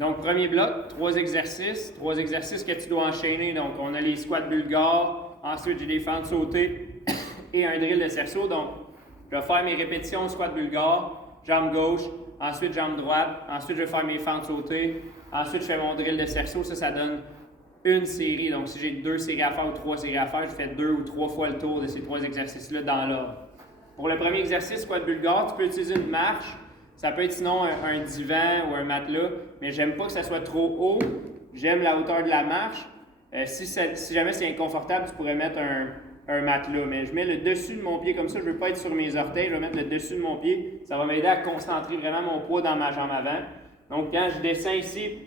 Donc, premier bloc, 3 exercices que tu dois enchaîner. Donc, on a les squats bulgares, ensuite j'ai des fentes sautées et un drill de cerceau. Donc, je vais faire mes répétitions squat bulgare, jambe gauche, ensuite jambe droite, ensuite je vais faire mes fentes sautées, ensuite je fais mon drill de cerceau. Ça donne une série. Donc, si j'ai 2 séries à faire ou 3 séries à faire, je fais 2 ou 3 fois le tour de ces 3 exercices-là dans l'ordre. Pour le premier exercice, squat bulgare, tu peux utiliser une marche. Ça peut être sinon un divan ou un matelas, mais j'aime pas que ça soit trop haut. J'aime la hauteur de la marche. Si jamais c'est inconfortable, tu pourrais mettre un matelas. Mais je mets le dessus de mon pied comme ça, je ne veux pas être sur mes orteils, je vais mettre le dessus de mon pied. Ça va m'aider à concentrer vraiment mon poids dans ma jambe avant. Donc quand je descends ici,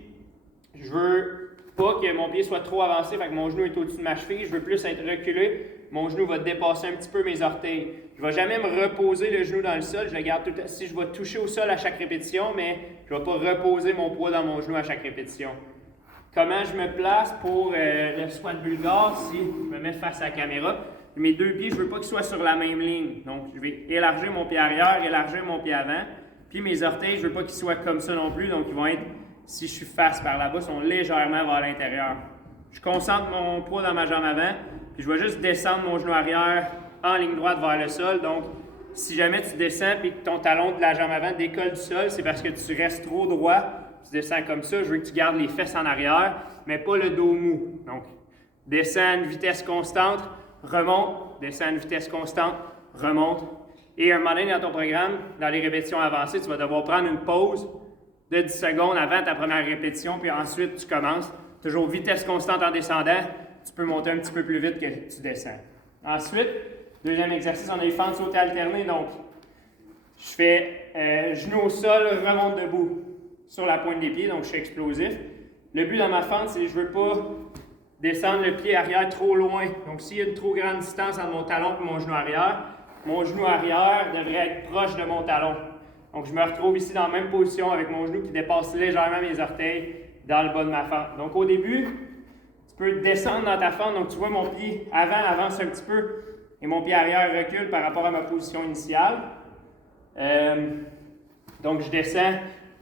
je veux pas que mon pied soit trop avancé, fait que mon genou est au-dessus de ma cheville. Je veux plus être reculé. Mon genou va dépasser un petit peu mes orteils. Je ne vais jamais me reposer le genou dans le sol. Je le garde tout le temps. Si je vais toucher au sol à chaque répétition, mais je ne vais pas reposer mon poids dans mon genou à chaque répétition. Comment je me place pour le squat bulgare si je me mets face à la caméra? Mes 2 pieds, je ne veux pas qu'ils soient sur la même ligne. Donc, je vais élargir mon pied arrière, élargir mon pied avant. Puis mes orteils, je ne veux pas qu'ils soient comme ça non plus. Donc, ils vont être, si je suis face par là-bas, sont légèrement vers l'intérieur. Je concentre mon poids dans ma jambe avant. Puis je vais juste descendre mon genou arrière en ligne droite vers le sol. Donc, si jamais tu descends et que ton talon de la jambe avant décolle du sol, c'est parce que tu restes trop droit. Tu descends comme ça. Je veux que tu gardes les fesses en arrière, mais pas le dos mou. Donc, descends à une vitesse constante, remonte, descends à une vitesse constante, remonte. Et à un moment donné dans ton programme, dans les répétitions avancées, tu vas devoir prendre une pause de 10 secondes avant ta première répétition, puis ensuite tu commences. Toujours vitesse constante en descendant. Tu peux monter un petit peu plus vite que tu descends. Ensuite, deuxième exercice, on a les fentes sautées alternées. Donc, je fais genou au sol, remonte debout sur la pointe des pieds, donc je suis explosif. Le but dans ma fente, c'est que je ne veux pas descendre le pied arrière trop loin. Donc, s'il y a une trop grande distance entre mon talon et mon genou arrière devrait être proche de mon talon. Donc, je me retrouve ici dans la même position avec mon genou qui dépasse légèrement mes orteils dans le bas de ma fente. Donc, au début, tu peux descendre dans ta fente, donc tu vois mon pied avant avance un petit peu et mon pied arrière recule par rapport à ma position initiale. Donc je descends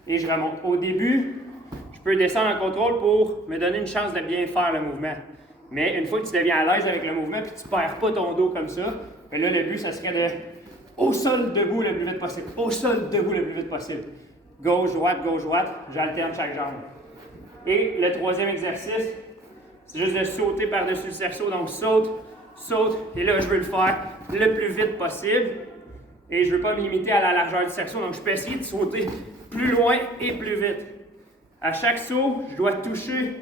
et je remonte. Au début, je peux descendre en contrôle pour me donner une chance de bien faire le mouvement. Mais une fois que tu deviens à l'aise avec le mouvement et que tu ne perds pas ton dos comme ça, là le but, ça serait de au sol, debout le plus vite possible. Au sol, debout le plus vite possible. Gauche, droite, j'alterne chaque jambe. Et le troisième exercice, c'est juste de sauter par-dessus le cerceau. Donc, saute, et là, je veux le faire le plus vite possible. Et je ne veux pas me limiter à la largeur du cerceau. Donc, je peux essayer de sauter plus loin et plus vite. À chaque saut, je dois toucher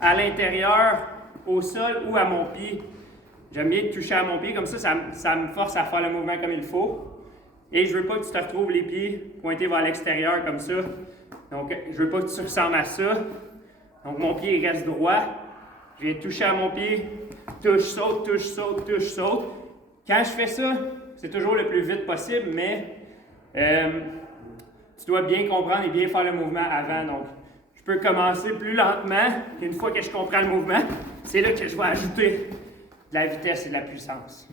à l'intérieur, au sol ou à mon pied. J'aime bien toucher à mon pied. Comme ça me force à faire le mouvement comme il faut. Et je ne veux pas que tu te retrouves les pieds pointés vers l'extérieur comme ça. Donc, je ne veux pas que tu ressembles à ça. Donc, mon pied reste droit. Je viens toucher à mon pied, touche, saute. Quand je fais ça, c'est toujours le plus vite possible, mais tu dois bien comprendre et bien faire le mouvement avant. Donc, je peux commencer plus lentement, et une fois que je comprends le mouvement, c'est là que je vais ajouter de la vitesse et de la puissance.